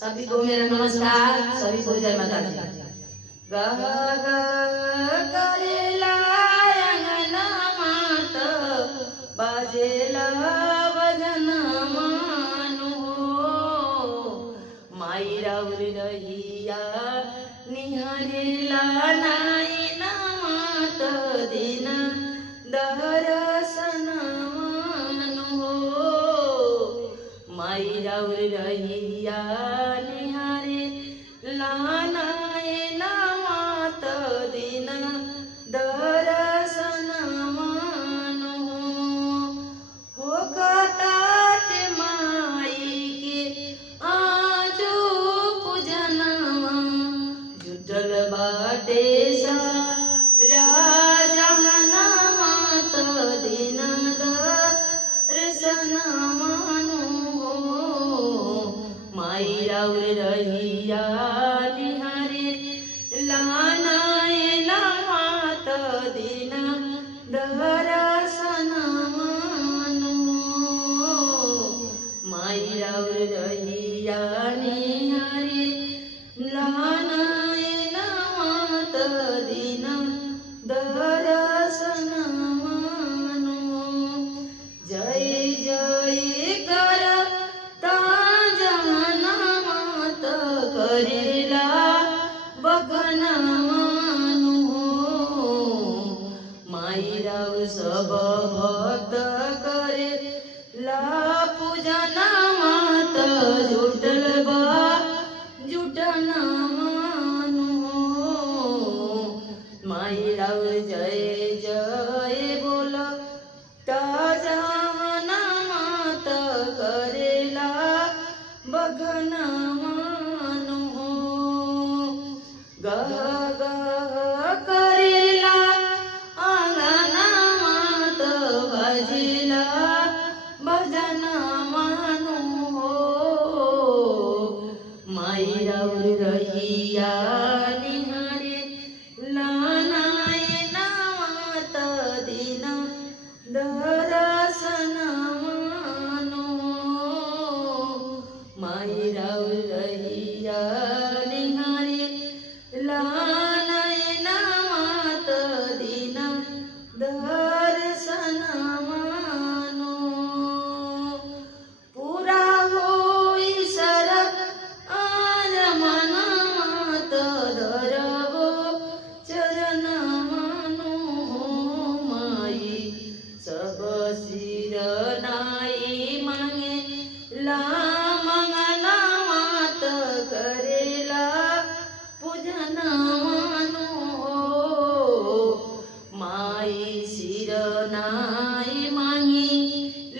सभी को मेरा नमस्कार, सभी को जय माता दी। गह गह करेला अंगना मात, बाजेला भजन मानु हो। माई राउर रहिया निहारेला नायन मात, दिन दर्शन मानु हो। माई राउर रहिया निहारे लानायन मात, दिन दर्शन मानु हो। कतात माई के आजो पूजनवा, जुटल बाटे सारा जहान मात, दिन दर्शन मानु हो। माई राउर रहिया निहारे लानायन मात, दिन दर्शन मानु हो। माई राउर रहिया निहारे लानायन मात, दिन दर्शन मानु हो। जय जय कर जहान मात, करेला बखन मानु हो। माई राउर सब भक्त करे ला पूजन मात, जुटल बा जुटन मानु हो। माई राउर जय जय बोल जहान मात, करेला बखन मानु हो। गह गह करेला आंगन मात, बाजेला भजन मानु हो। माई राउर रहिया निहारे लानायन मात, दिन दर्शन मानु हो। माई राउर रहिया निहारे लानायन मात, दिन दर्शन मानु हो। पूरा होई सरग आज मन मात, धरबो चरण मानु हो। माई सब सिर नाई मांगे ला मंगन मात, करेला पूजन मानु हो। माई सिर नाई मांगी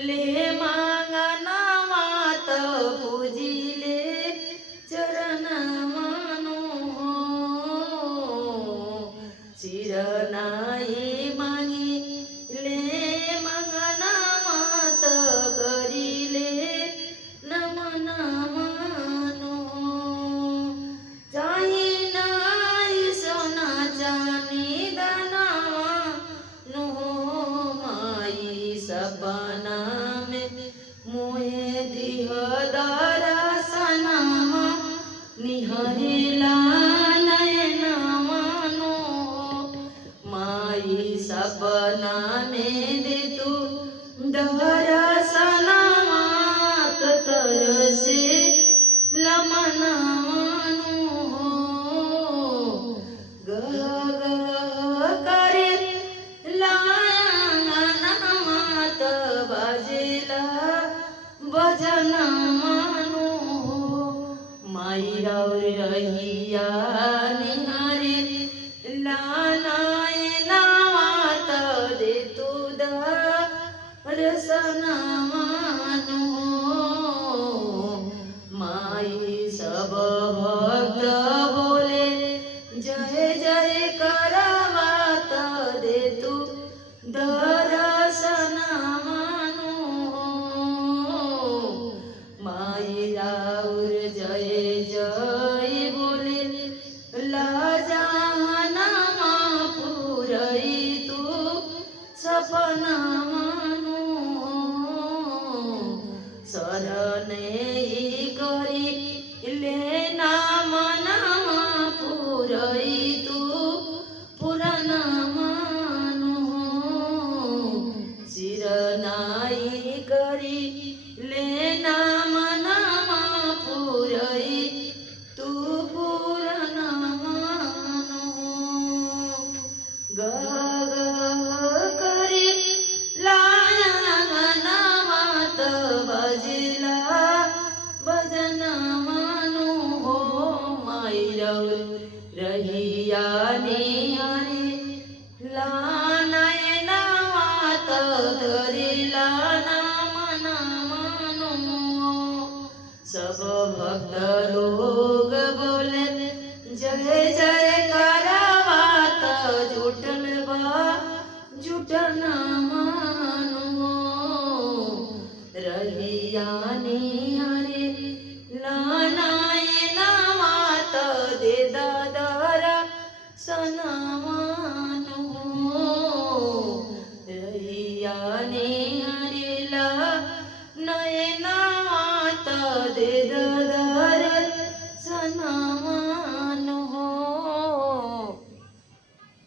ले मंगन मात, पूजिले चरण मानु हो। सिर नाई मांगी ले मंगन मात, करिले नमन मानु हो। चाही नाई सोना चानी दानवा नु हो। माई सपना में मोहे दिह दर्शनमा, निहारेला नयन मानु हो। माई सपना में दे तू दर्शन मात, तरसे लमन मानु हो। गह गह करे लांगन मात, बाजेला भजन मानु हो। माई राउर रहिया निहारे लानायन मात, दे तू दर्शन मानु हो। माई सब भक्त बोले जय जय करवात, दे तू दर्शन मानु हो। माई राउर जय जय बोले ला जहान पुरई तू सपना मानु हो। शरणे करी लेना मनावा पुरई तू पुराना मानो चिरनाई करी लेना मनावा पुरई तू पुराना मानो गह गह करी लाया नामात बजला भजना मानो हो मायरव रहिया निहारे लानाय नामात धरिला नाम मानो सब भक्त लोग बोले जय जय करावात जुटल बा जुटन मानो रहिया निहारे लानाय नामात दे दादरा सना मानो रहिया निहारे